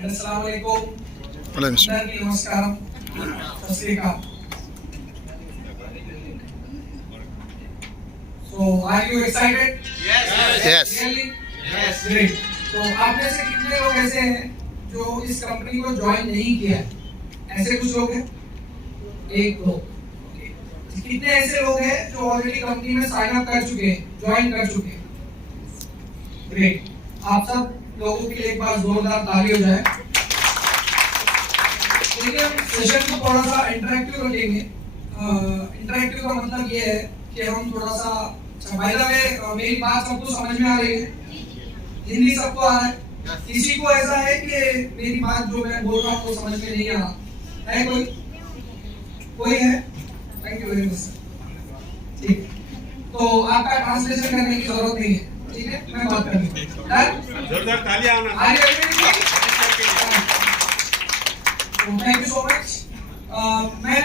अस्सलाम वालेकुम, అందరికీ నమస్కారం, सत श्री अकाल। So are you excited? Yes. Really? Yes. Great. तो आप में से कितने लोग ऐसे हैं जो इस कंपनी को ज्वाइन नहीं किया है? ऐसे कुछ लोग हैं? एक दो। Okay. कितने ऐसे लोग हैं जो ऑलरेडी कंपनी में साइन अप कर चुके हैं, ज्वाइन कर चुके हैं? ग्रेट। आप सब लोगों के लिए एक बार जोरदार ताली हो जाए। देखिए, हम सेशन को थोड़ा सा इंटरैक्टिव रखेंगे। इंटरैक्टिव का मतलब ये है कि हम थोड़ा सा, बाय द वे, मेरी बात सबको समझ में आ रही है? हिंदी सबको आ रहा है? किसी को ऐसा है कि मेरी बात जो मैं बोल रहा हूँ वो समझ में नहीं आ रहा है? कोई है? Thank you very much. ठीक है, तो आपका ट्रांसलेशन करने की जरूरत नहीं है, ठीक है? मैं बात कर रहा हूँ। जोरदार तालियां होना। Thank you so much. मैं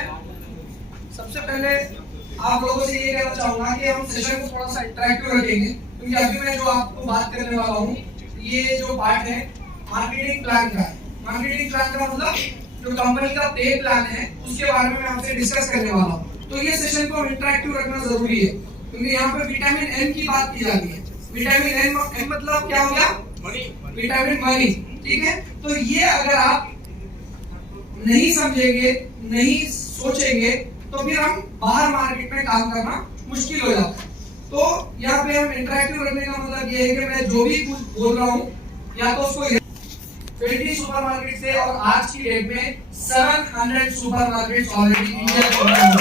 सबसे पहले आप लोगों से ये कहना चाहूंगा कि हम सेशन को थोड़ा सा इंटरैक्टिव रखेंगे, क्योंकि अभी मैं जो आपको बात करने वाला हूँ, ये जो पार्ट है मार्केटिंग प्लान का है। मार्केटिंग प्लान का मतलब जो कंपनी का पे प्लान है उसके बारे में मैं आपसे डिस्कस करने वाला हूँ। तो ये सेशन को इंटरैक्टिव रखना जरूरी है, क्योंकि यहाँ पे विटामिन एन की बात की जाती है। विटामिन एन मतलब क्या हो गया? Vitamin money. ठीक है, तो ये अगर आप नहीं समझेंगे, नहीं सोचेंगे, तो फिर हम बाहर मार्केट में काम करना मुश्किल हो जाता है। तो यहाँ पे हम इंटरैक्टिव रखने का मतलब ये है कि मैं जो भी कुछ बोल रहा हूँ या तो उसको 20 सुपरमार्केट से, और आज की डेट में 700 सुपरमार्केट्स ऑलरेडी इंडिया में हैं।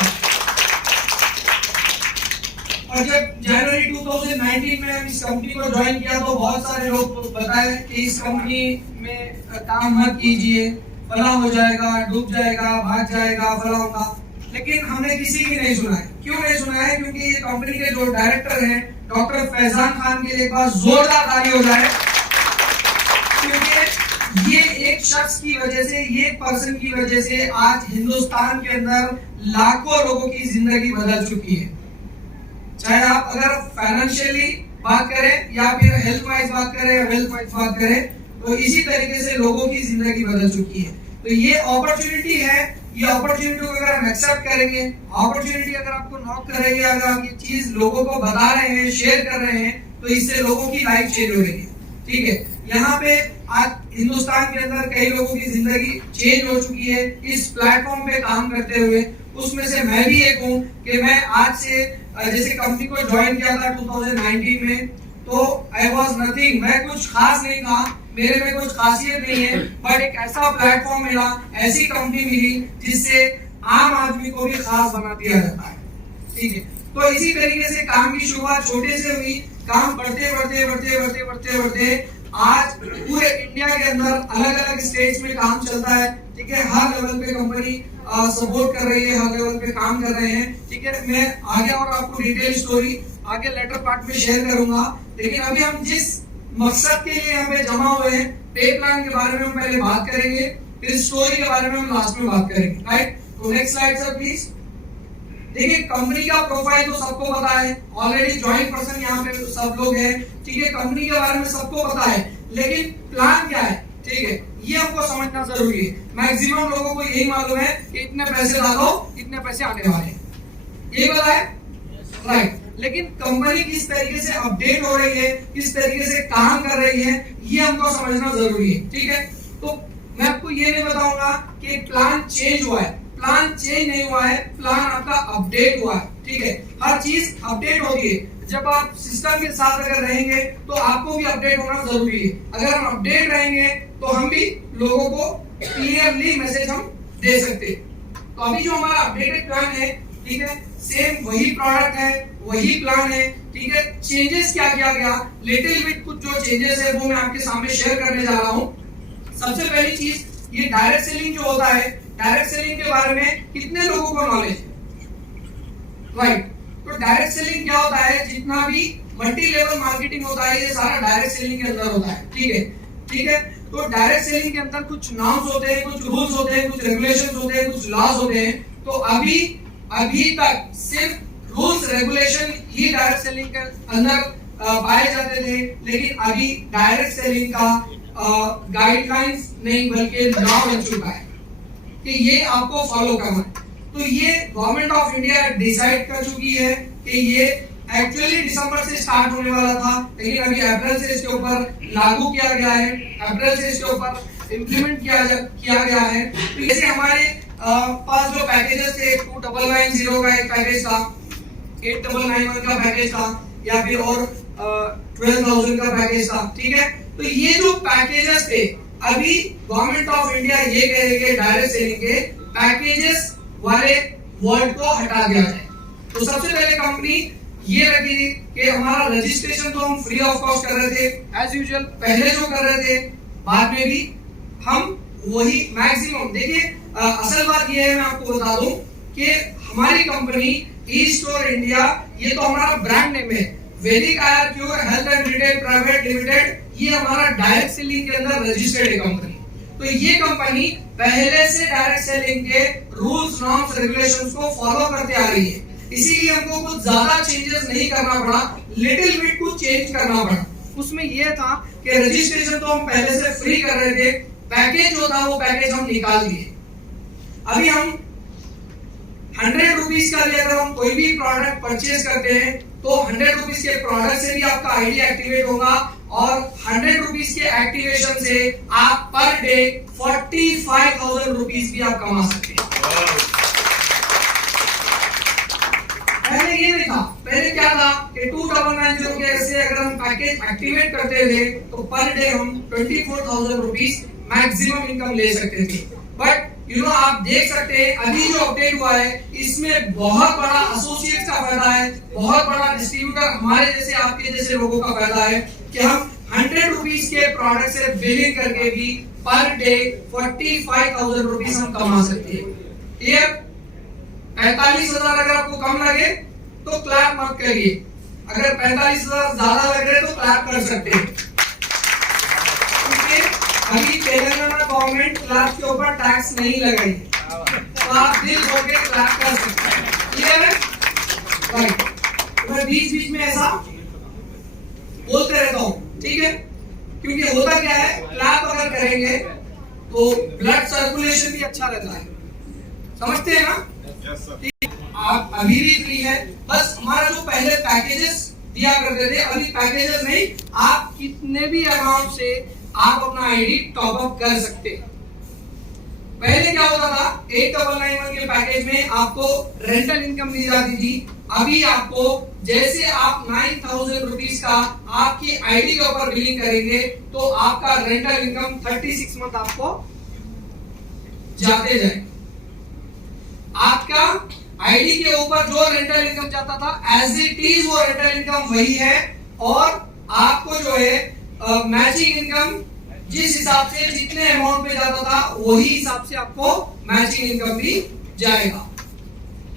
और जब जनवरी 2019 में हम इस कंपनी को ज्वाइन किया तो बहुत सारे लोग बताए कि इस कंपनी में काम मत कीजिए, फला हो जाएगा, डूब जाएगा, भाग जाएगा, फला होगा। लेकिन हमने किसी की नहीं सुना है। क्यों नहीं सुना है? क्योंकि ये कंपनी के जो डायरेक्टर हैं डॉक्टर फैजान खान के लिए एक बार जोरदार ताली हो जाए, क्योंकि ये एक शख्स की वजह से, ये पर्सन की वजह से आज हिंदुस्तान के अंदर लाखों लोगों की जिंदगी बदल चुकी है। चाहे आप अगर फाइनेंशियली बात करें या फिर हेल्थ वाइज बात करें, वेल्थ वाइज बात करें, तो इसी तरीके से लोगों की जिंदगी बदल चुकी है। तो ये अपॉर्चुनिटी है, ये अपॉर्चुनिटी को अगर हम एक्सेप्ट करेंगे, अपॉर्चुनिटी अगर आपको नॉक करेंगे, अगर आप ये चीज लोगों को बता रहे हैं, शेयर कर रहे हैं, तो इससे लोगों की लाइफ चेंज हो रही है। ठीक है, यहाँ पे आज हिंदुस्तान के अंदर कई लोगों की जिंदगी चेंज हो चुकी है इस प्लेटफॉर्म पे काम करते हुए। उसमें से मैं भी एक हूँ कि मैं आज से, जैसे कंपनी को ज्वाइन किया था 2019 में, तो आई वॉज नथिंग, मैं कुछ खास नहीं था, मेरे में कुछ खासियत नहीं है, बट एक ऐसा प्लेटफॉर्म मिला, ऐसी कंपनी मिली जिससे आम आदमी को भी खास बना दिया जाता है। ठीक है, तो इसी तरीके से काम की शुरुआत छोटे से हुई, काम बढ़ते बढ़ते बढ़ते बढ़ते बढ़ते बढ़ते आज पूरे इंडिया के अंदर अलग अलग स्टेट्स में काम चलता है। ठीक है, हर लेवल पे कंपनी सपोर्ट कर रही है, हर लेवल पे काम कर रहे हैं। ठीक है, मैं आगे और आपको डिटेल स्टोरी आगे लेटर पार्ट में शेयर करूंगा, लेकिन अभी हम जिस मकसद के लिए यहाँ पे जमा हुए हैं, पे प्लान के बारे में हम पहले बात करेंगे, फिर स्टोरी के बारे में हम लास्ट में बात करेंगे। राइट, तो नेक्स्ट स्लाइड सर प्लीज। देखिए, कंपनी का प्रोफाइल तो सबको पता है, ऑलरेडी ज्वाइंट पर्सन यहाँ पे सब लोग हैं। ठीक है, कंपनी के बारे में सबको पता है, लेकिन प्लान क्या है? ठीक है, ये हमको समझना जरूरी है। मैक्सिमम लोगों को यही मालूम है कि इतने पैसे डालो, इतने पैसे आने वाले हैं, ये पता है? राइट, लेकिन कंपनी किस तरीके से अपडेट हो रही है, किस तरीके से काम कर रही है, ये हमको समझना जरूरी है। ठीक है, तो मैं आपको ये नहीं बताऊंगा कि प्लान चेंज हुआ है, प्लान चेंज नहीं हुआ है, प्लान आपका अपडेट हुआ है। ठीक है, हर चीज अपडेट होती है। जब आप सिस्टम के साथ अगर रहेंगे तो आपको भी अपडेट होना जरूरी है। अगर हम अपडेट रहेंगे तो हम भी लोगों को क्लियरली मैसेज हम दे सकते हैं। तो अभी जो हमारा अपडेटेड प्लान है, ठीक है, सेम वही प्रोडक्ट है, वही प्लान है। ठीक है, चेंजेस क्या किया गया, लिटिल बिट कुछ जो चेंजेस है वो मैं आपके सामने शेयर करने जा रहा हूँ। सबसे पहली चीज, ये डायरेक्ट सेलिंग जो होता है, डायरेक्ट सेलिंग के बारे में कितने लोगों को नॉलेज है? राइट, तो डायरेक्ट सेलिंग क्या होता है? जितना भी मल्टी लेवल मार्केटिंग होता है, ये सारा डायरेक्ट सेलिंग के अंदर होता है। ठीक है, ठीक है, तो डायरेक्ट सेलिंग के अंदर कुछ नॉर्म्स होते हैं, कुछ रूल्स होते हैं, कुछ रेगुलेशंस होते हैं, कुछ लॉज होते हैं। तो अभी तक सिर्फ रूल्स रेगुलेशन ही डायरेक्ट सेलिंग के अंदर पाए जाते थे, लेकिन अभी डायरेक्ट सेलिंग का गाइडलाइंस नहीं बल्कि लॉ बन चुका है कि ये आपको फॉलो करना है। तो ये गवर्नमेंट ऑफ इंडिया डिसाइड कर चुकी है कि ये एक्चुअली दिसंबर से स्टार्ट होने वाला था, लेकिन अभी अप्रैल से इसके ऊपर लागू किया गया है, अप्रैल से इसके ऊपर इम्प्लीमेंट किया गया है। तो जैसे हमारे पास जो पैकेजेस थे 2990 का एक पैकेज था, 8991 का पैकेज था, या फिर और 12,000 का पैकेज था, ठीक है। तो ये जो पैकेजेस थे अभी गवर्नमेंट ऑफ इंडिया ये कहेंगे डायरेक्ट सेलिंग के पैकेजेस वाले वर्ड को हटा दिया जाए। तो सबसे पहले कंपनी ये रखी कि हमारा रजिस्ट्रेशन तो हम फ्री ऑफ कॉस्ट कर रहे थे एज यूजुअल, पहले जो कर रहे थे, बाद में भी हम वही मैक्सिमम। देखिए असल बात ये है, मैं आपको बता दूं कि हमारी कंपनी ई स्टोर इंडिया, ये तो हमारा ब्रांड नेम है। वैदिक IRQ health and retail private limited, ये हमारा डायरेक्ट सेलिंग के अंदर रजिस्टर्ड है कंपनी। तो ये कंपनी पहले से डायरेक्ट सेलिंग के रूल्स नॉर्म्स रेगुलेशंस को फॉलो करते आ रही है, इसीलिए हमको कुछ ज्यादा चेंजेस नहीं करना पड़ा, लिटिल बिट कुछ चेंज करना पड़ा। उसमें यह था कि रजिस्ट्रेशन तो हम पहले से फ्री कर रहे थे, पैकेज जो था वो पैकेज हम निकाल दिए। अभी हम 100 रुपीज का भी अगर हम कोई भी प्रोडक्ट परचेज करते हैं तो 100 रुपीज के प्रोडक्ट से भी आपका आईडी एक्टिवेट होगा, और 100 रुपीज के एक्टिवेशन से आप पर डे 45,000 रुपीज भी आप कमा सकते हैं। पहले ये नहीं था, पहले क्या था कि 2990 के से अगर हम पैकेज एक्टिवेट करते थे तो पर डे हम 24,000 रुपीज मैक्सिमम इनकम ले सकते थे। बट आप देख सकते हैं अभी जो अपडेट हुआ है इसमें बहुत बड़ा एसोसिएट्स का फायदा है, बहुत बड़ा डिस्ट्रीब्यूटर हमारे जैसे आपके जैसे लोगों का फायदा है कि हम 100 रुपीज के प्रोडक्ट से बिलिंग करके भी पर डे 45,000 रुपीज हम कमा सकते हैं। ये 45,000 अगर आपको कम लगे तो क्लैप मत करिए, अगर 45,000 ज्यादा लग रहे तो क्लैप कर सकते हैं। अभी तेलंगाना गवर्नमेंट क्लैप के ऊपर टैक्स नहीं लगाई, तो आप दिल खोल के क्लैप कर सकते हैं। क्लियर है? राइट। मैं बीच बीच में ऐसा बोलते रहता हूँ, ठीक है, क्योंकि होता क्या है, क्लैप अगर करेंगे तो ब्लड सर्कुलेशन भी अच्छा रहता है, समझते हैं ना? Yes sir. आप अभी भी फ्री है, बस हमारा जो पहले पैकेजेस दिया करते थे अभी पैकेजेस नहीं, आप कितने भी अमाउंट से आप अपना आईडी टॉप अप कर सकते हैं। पहले क्या होता था, 8991 के पैकेज में आपको रेंटल इनकम दी जाती थी, अभी आपको जैसे आप 9,000 रुपीज का आपकी आईडी के ऊपर बिलिंग करेंगे तो आपका रेंटल इनकम 36 मंथ आपको जाते जाए। आपका आईडी के ऊपर जो रेंटल इनकम जाता था एज इट इज वो रेंटल इनकम वही है, और आपको जो है मैचिंग इनकम जिस हिसाब से जितने अमाउंट पे जाता था वही हिसाब से आपको मैचिंग इनकम भी जाएगा।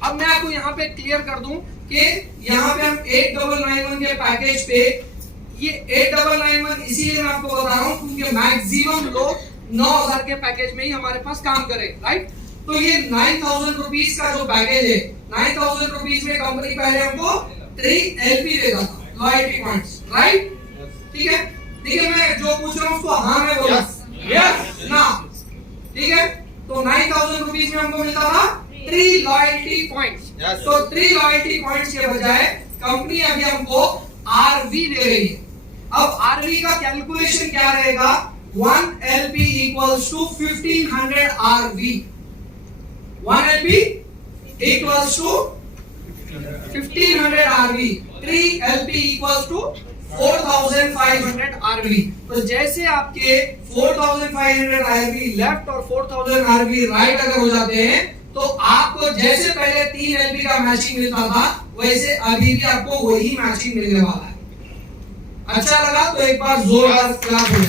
अब मैं आपको यहाँ पे क्लियर कर दूं कि यहाँ पे हम 8991 के पैकेज पे, ये 8991 इसीलिए मैं आपको बता रहा हूँ क्योंकि मैक्सिमम लोग 9,000 के पैकेज में ही हमारे पास काम करें, राइट। तो ये 9,000 रुपीज का जो पैकेज है, 9,000 रुपीज में कंपनी पहले हमको 3 LP देता था, लॉयल्टी पॉइंट्स, राइट, ठीक है। देखिए मैं जो पूछ रहा हूँ उसको हाँ में बोला, यस ना, ठीक है। तो 9,000 रुपीज में हमको मिलता था 3 लॉयल्टी पॉइंट्स, तो 3 लॉयल्टी पॉइंट्स के बजाय कंपनी अभी हमको RV दे रही है। अब RV का कैलकुलेशन क्या रहेगा, 1 LP equals to 1500 RV, 1 LP equals to 1500 RV, 3 LP equals to 4,500 RV। तो जैसे आपके 4,500 RV लेफ्ट और 4,000 RV राइट अगर हो जाते हैं तो आपको जैसे पहले 3 LP का मैचिंग मिलता था वैसे अभी भी आपको वही मैचिंग मिलने वाला है। अच्छा लगा तो एक बार जोरदार क्लैप हो।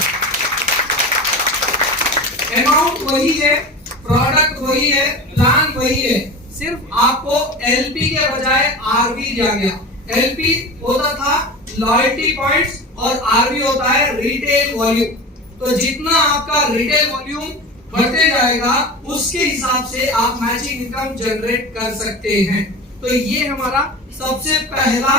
अमाउंट वही है, प्रोडक्ट वही है, प्लान वही है, सिर्फ आपको LP के बजाय RV दिया गया। LP होता था लॉयल्टी पॉइंट्स और RV होता है रिटेल वॉल्यूम। तो जितना आपका रिटेल वॉल्यूम बढ़ते जाएगा उसके हिसाब से आप मैचिंग इनकम जनरेट कर सकते हैं। तो ये हमारा सबसे पहला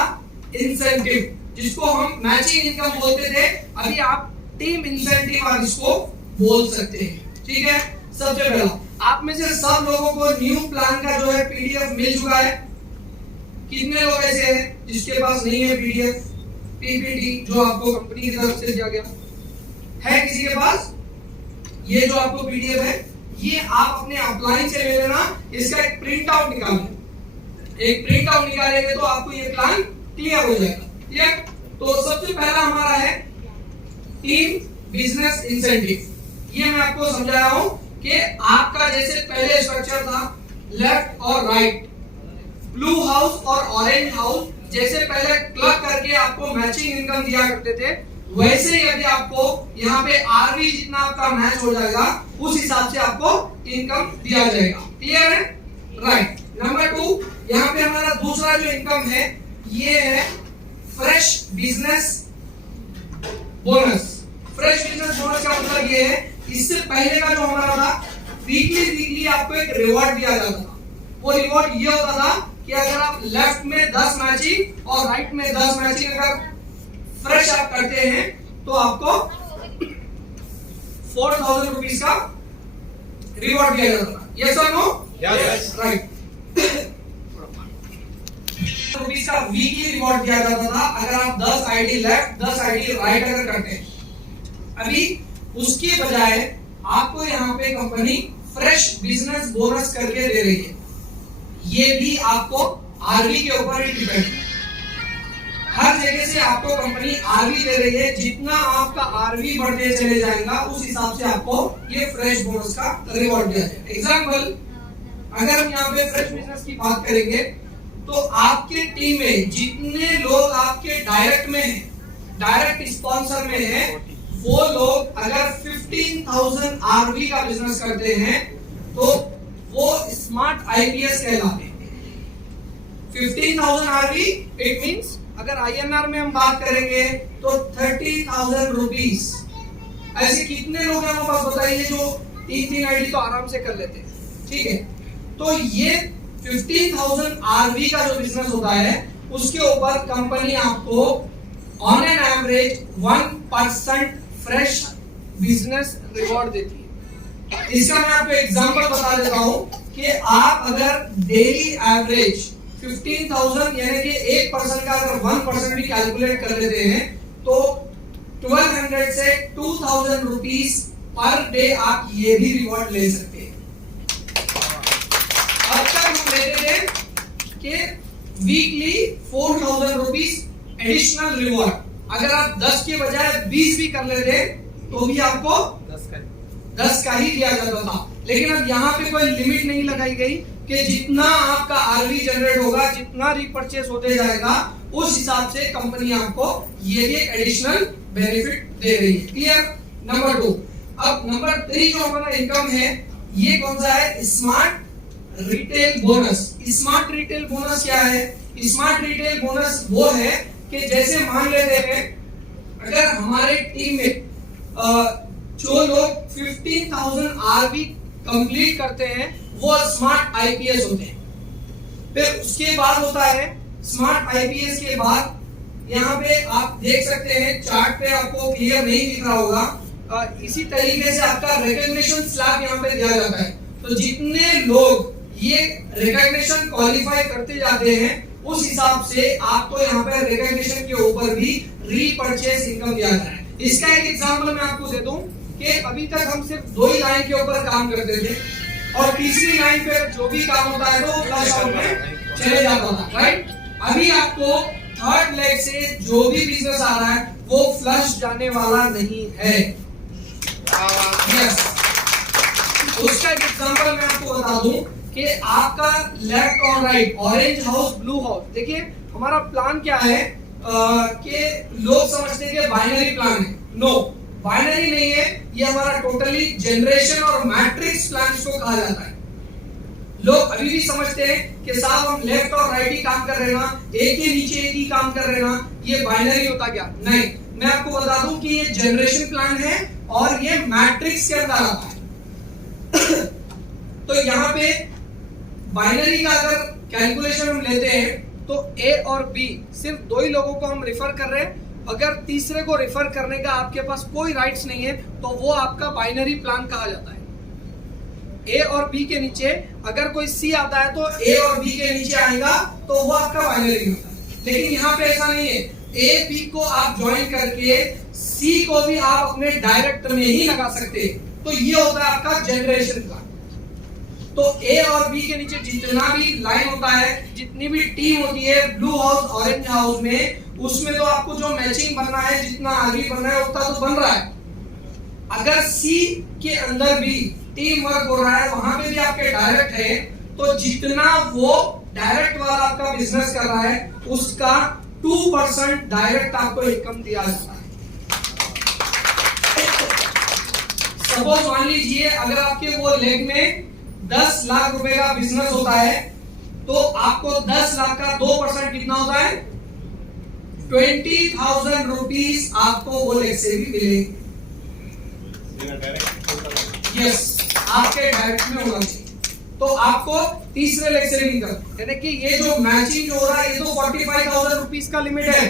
इंसेंटिव जिसको हम मैचिंग इनकम बोलते थे, अभी आप टीम इंसेंटिव आप इसको बोल सकते हैं। ठीक है, सबसे पहला आप में से सब लोगों को न्यू प्लान का जो है पीडीएफ मिल चुका है। कितने लोग ऐसे हैं जिसके पास नहीं है पीडीएफ पीपीटी जो आपको कंपनी की तरफ से दिया गया है? किसी के पास? ये जो आपको पीडीएफ है ये आप अपने अपलाइन से ले लेना, इसका एक प्रिंट आउट निकालें। एक प्रिंट आउट निकालेंगे तो आपको ये प्लान क्लियर हो जाएगा। क्लियर? तो सबसे पहला हमारा है टीम बिजनेस इंसेंटिव। ये मैं आपको समझाया हूं कि आपका जैसे पहले स्ट्रक्चर था लेफ्ट और राइट, ब्लू हाउस और ऑरेंज हाउस, जैसे पहले क्लब करके आपको मैचिंग इनकम दिया करते थे, वैसे ही अभी आपको यहाँ पे आरवी जितना आपका मैच हो जाएगा उस हिसाब से आपको इनकम दिया जाएगा। क्लियर है? राइट। नंबर 2, यहाँ पे हमारा दूसरा जो इनकम है ये है fresh business bonus. Fresh business bonus का मतलब ये है, इससे पहले का जो हमारा था वीकली आपको एक रिवॉर्ड दिया जाता था। वो रिवॉर्ड ये होता था कि अगर आप लेफ्ट में 10 मैचिंग और राइट में 10 मैचिंग अगर फ्रेश आप करते हैं तो आपको 4000 रुपीज का रिवॉर्ड दिया जाता था। यस और नो? यस। राइट। रुपीज का वीकली रिवॉर्ड दिया जाता था अगर आप 10 आईडी लेफ्ट 10 आईडी राइट अगर करते हैं। अभी उसके बजाय आपको यहाँ पे कंपनी फ्रेश बिजनेस बोनस करके दे रही है। ये भी आपको आरवी के ऊपर ही डिपेंड है। हर जगह से आपको कंपनी आरवी दे रही है, जितना आपका आरवी बढ़ते चले जाएगा उस हिसाब से आपको ये फ्रेश बोनस का रिवॉर्ड दिया जाएगा। एग्जांपल, अगर हम यहाँ पे फ्रेश बिजनेस की बात करेंगे तो आपके टीम में जितने लोग आपके डायरेक्ट में हैं, डायरेक्ट स्पॉन्सर में हैं, वो लोग अगर 15,000 आरवी का बिजनेस करते हैं तो वो स्मार्ट आईपीएस कहलाते हैं। 15,000 आरवी इट मींस अगर आईएनआर में हम बात करेंगे तो 30,000 रुपीस। ऐसे कितने लोग हैं हमारे पास बताइए जो 3 आईडी तो आराम से कर लेते हैं? ठीक है, तो ये 15,000 आरवी का जो बिजनेस होता है उसके ऊपर कंपनी आपको on an average 1% fresh business reward देती है। इसका मैं आपको एग्जांपल बता देता हूं कि आप अगर डेली एवरेज 15,000 यानी कि 1% का अगर 1% भी कैलकुलेट कर लेते हैं तो 1200 से 2000 रुपीस पर डे आप ये भी रिवॉर्ड ले सकते हैं। अब तक हम लेते थे कि वीकली 4000 रुपीस एडिशनल रिवॉर्ड। अगर आप 10 के बजाय 20 भी कर लेते तो भी आपको 10 का ही दिया जाता था। लेकिन अब यहाँ पे कोई लिमिट नहीं लगाई गई कि जितना आपका आरवी जनरेट होगा, जितना रिपर्चेस होते जाएगा उस हिसाब से कंपनी आपको ये भी एक एडिशनल बेनिफिट दे रही है। क्लियर? नंबर 2। अब नंबर 3 जो हमारा इनकम है ये कौन सा है? Smart retail bonus. Smart retail bonus क्या है? स्मार्ट रिटेल बोनस वो है कि जैसे मान लेते हैं अगर हमारे टीम में जो लोग 15,000 आरवी कंप्लीट करते हैं वो स्मार्ट आईपीएस होते हैं। फिर उसके बाद होता है स्मार्ट आईपीएस के बाद यहाँ पे आप देख सकते हैं चार्ट पे आपको क्लियर नहीं दिख रहा होगा, इसी तरीके से आपका रिकॉग्निशन स्लैब यहाँ पे दिया जाता है। तो जितने लोग ये रिकॉग्निशन क्वालिफाई करते जाते हैं उस हिसाब से आपको यहाँ पे रिकॉग्निशन के ऊपर भी रीपरचेस इनकम दिया जाता है। इसका एक एग्जांपल मैं आपको दे दूं कि अभी तक हम सिर्फ 2 ही लाइन के ऊपर काम करते थे और तीसरी लाइन पे जो भी काम होता है तो वो फ्लश आउट में चले जाता था, राइट? अभी आपको थर्ड लेग से जो भी बिजनेस आ रहा है वो फ्लश जाने वाला नहीं है। यस, उसका एक एग्जांपल मैं आपको बता दूं कि आपका लेफ्ट और right, orange house, blue house, देखिए हमारा प्लान क्या है कि लोग समझते हैं कि बाइनरी प्लान है। नो, बाइनरी नहीं है, ये हमारा टोटली जनरेशन और मैट्रिक्स प्लान इसको कहा जाता है। लोग अभी भी समझते हैं कि साहब हम लेफ्ट और राइट ही काम कर रहे ना, एक के नीचे एक ही काम कर रहे ना, ये बाइनरी होता क्या? नहीं, मैं आपको बता दूं कि ये जनरेशन प्लान है और ये मैट्रिक्स के अंदर आता है। तो यहाँ पे बाइनरी का अगर कैलकुलेशन हम लेते हैं तो ए और बी सिर्फ 2 ही लोगों को हम रिफर कर रहे हैं अगर तीसरे को रेफर करने का आपके पास कोई राइट्स नहीं है तो वो आपका बाइनरी प्लान कहा जाता है। ए और बी के नीचे अगर कोई सी आता है तो ए और बी के नीचे आएगा तो वो आपका बाइनरी होता है। लेकिन यहाँ पे ऐसा नहीं है, ए बी को आप ज्वाइन करके सी को भी आप अपने डायरेक्ट में ही लगा सकते हैं। तो ये होता है आपका जनरेशन प्लान। तो ए और बी के नीचे जितना भी लाइन होता है, जितनी भी टीम होती है ब्लू हाउस ऑरेंज हाउस में, उसमें तो आपको जो मैचिंग बनना है, जितना आगे बनना है उतना तो बन रहा है। अगर सी के अंदर भी टीम वर्क हो रहा है, वहां पे भी आपके डायरेक्ट है, तो जितना वो डायरेक्ट वाला आपका बिजनेस कर रहा है उसका 2% डायरेक्ट आपको इनकम दिया जाता है। सपोज मान लीजिए अगर आपके वो लेग में 10 लाख रुपए का बिजनेस होता है तो आपको 10 लाख का 2% कितना होता है? 20,000 रुपीज आपको वो लेग से भी मिलेंगे। यस, आपके डायरेक्ट में होना चाहिए। तो आपको तीसरे लेग से इनकम, यानी कि ये जो मैचिंग हो रहा है ये तो 45,000 रुपीज का लिमिट है,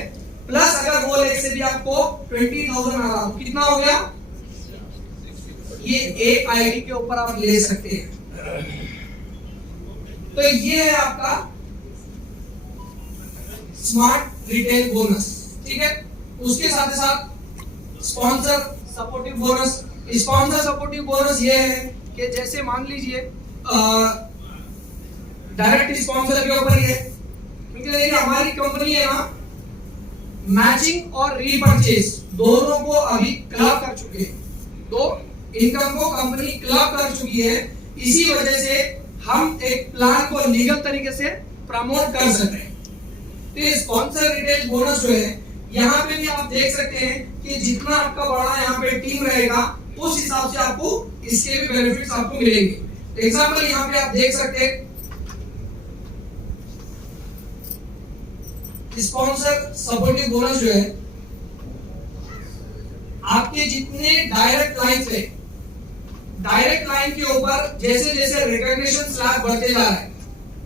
प्लस अगर वो लेग से भी आपको 20,000 आ रहा, कितना हो गया? ये एक आईडी के ऊपर आप ले सकते हैं। तो ये है आपका स्मार्ट रिटेल बोनस, ठीक है। उसके साथ साथ sponsor supportive bonus. Sponsor supportive bonus ये है कि जैसे मान लीजिए डायरेक्ट स्पॉन्सर के ऊपर ही है, क्योंकि देखिए हमारी कंपनी है ना, मैचिंग और रीपरचेज दोनों को अभी क्लब कर चुके हैं, तो इनकम को कंपनी क्लब कर चुकी है। इसी वजह से हम एक प्लान को लीगल तरीके से प्रमोट कर सकते हैं। तो ये स्पॉन्सर रिटेल बोनस जो है, यहाँ पे भी आप देख सकते हैं कि जितना आपका बड़ा यहाँ पे टीम रहेगा उस हिसाब से आपको इसके भी बेनिफिट्स आपको मिलेंगे। एग्जाम्पल यहाँ पे आप देख सकते हैं, स्पॉन्सर सपोर्टिव बोनस जो है, आपके जितने डायरेक्ट लाइन है, डायरेक्ट लाइन के ऊपर जैसे जैसे रिकॉग्निशन स्लैब बढ़ते जा रहा है,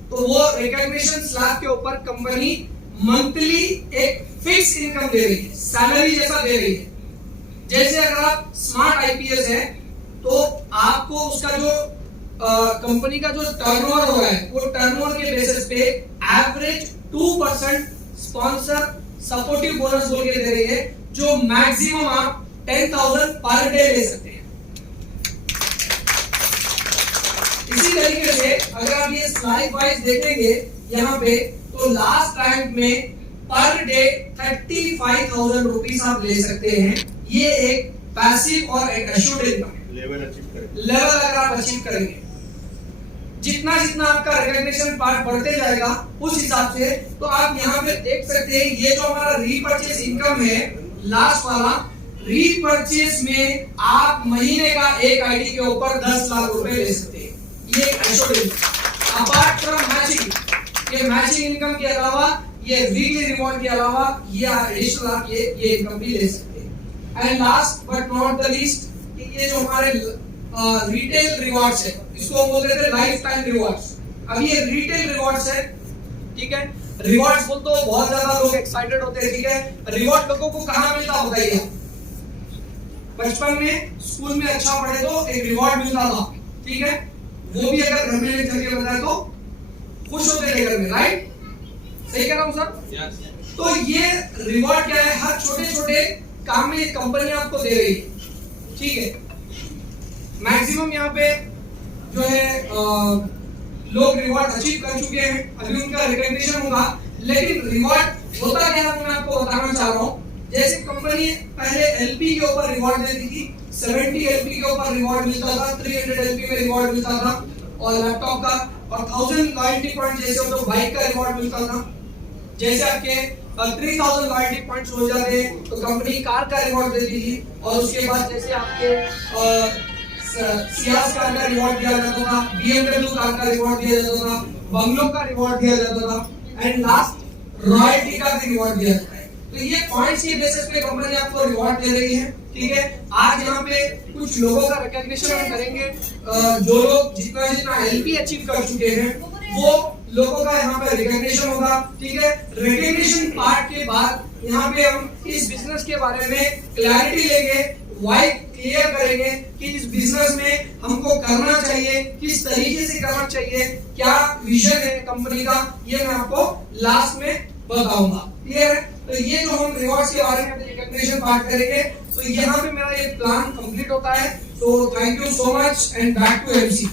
तो वो रिकॉग्निशन स्लैब के ऊपर कंपनी मंथली एक फिक्स इनकम दे रही है, सैलरी जैसा दे रही है। जैसे अगर आप स्मार्ट आईपीएस है तो आपको उसका जो कंपनी का जो टर्नओवर हो रहा है वो टर्नओवर के बेसिस पे एवरेज 2% स्पॉन्सर सपोर्टिव बोनस बोल के दे रही है, जो मैक्सिमम आप 10,000 पर डे ले सकते हैं। इसी तरीके से अगर आप ये स्लाइड वाइज देखेंगे यहाँ पे, तो लास्ट रैंक में पर डे 35,000 रुपीस आप ले सकते हैं। ये एक पैसिव और एक एश्योर्ड इनकम लेवल अगर आप अचीव करेंगे, जितना जितना आपका रिकॉग्निशन पार्ट बढ़ते जाएगा उस हिसाब से, तो आप यहाँ पे देख सकते हैं ये जो हमारा रीपरचेज इनकम है लास्ट वाला, रीपरचेज में आप महीने का एक आईडी के ऊपर 10 लाख रुपए ले सकते हैं। ये assured income. Apart from matching, ये मैचिंग इनकम के अलावा, ये वीकली रिवॉर्ड के अलावा ये एडिशनल आप ये इनकम भी ले सकते हैं। And last but not the least, ये जो हमारे रिटेल रिवॉर्ड्स है, इसको हम बोलते थे लाइफ टाइम रिवॉर्ड्स। अब ये रिटेल रिवॉर्ड्स है, ठीक है। रिवॉर्ड्स बोल तो बहुत ज्यादा लोग एक्साइटेड होते हैं, ठीक है। रिवॉर्ड लोगों को कहाँ मिलता होता है? बचपन में स्कूल में अच्छा पढ़े तो एक रिवॉर्ड मिलता था, ठीक है। वो भी अगर घर में लेकर बताए तो खुश होते थे घर में, राइट? सही कह रहा हूँ सर? yes. तो ये रिवॉर्ड क्या है? हर छोटे छोटे काम में कंपनी आपको दे रही है, ठीक है। मैक्सिमम यहाँ पे जो है लोग रिवॉर्ड अचीव कर चुके हैं, अभी उनका रिकॉग्निशन होगा। लेकिन रिवॉर्ड होता क्या है मैं आपको बताना चाह रहा हूँ। जैसे कंपनी पहले एलपी के ऊपर रिवॉर्ड देती थी, 70 एलपी के ऊपर रिवॉर्ड मिलता था, 300 एलपी में रिवॉर्ड मिलता था और लैपटॉप का, और 1000 लॉयल्टी पॉइंट जैसे तो बाइक का रिवॉर्ड मिलता था। जैसे आपके 3000 लॉयल्टी पॉइंट्स हो जाते तो कंपनी कार का रिवॉर्ड देती थी, और उसके बाद जैसे आपके सियाज कार का रिवॉर्ड दिया जाता था, BMW कार का रिवॉर्ड दिया जाता था, बंगलों का रिवॉर्ड दिया जाता था, एंड लास्ट रॉयल्टी का भी रिवॉर्ड दिया जाता है। तो ये पॉइंट्स के बेसिस पे कंपनी आपको रिवॉर्ड दे रही है, ठीक है। आज यहाँ पे कुछ लोगों का रिकॉग्निशन हम करेंगे, जो लोग जितना जितना एलपी अचीव कर चुके हैं वो लोगों का यहाँ पे रिकॉग्निशन होगा, ठीक है। रिकॉग्निशन पार्ट के बाद यहाँ पे हम इस बिजनेस के बारे में क्लैरिटी लेंगे, वाई क्लियर करेंगे कि इस बिजनेस में हमको करना चाहिए, किस तरीके से करना चाहिए, क्या विजन है कंपनी का, ये मैं आपको लास्ट में बताऊंगा। क्लियर है? तो ये जो हम रिवॉर्ड्स के बारे में रिकग्निशन बात करेंगे, तो यहाँ पे मेरा ये प्लान कंप्लीट होता है। तो thank you so much and back to MC.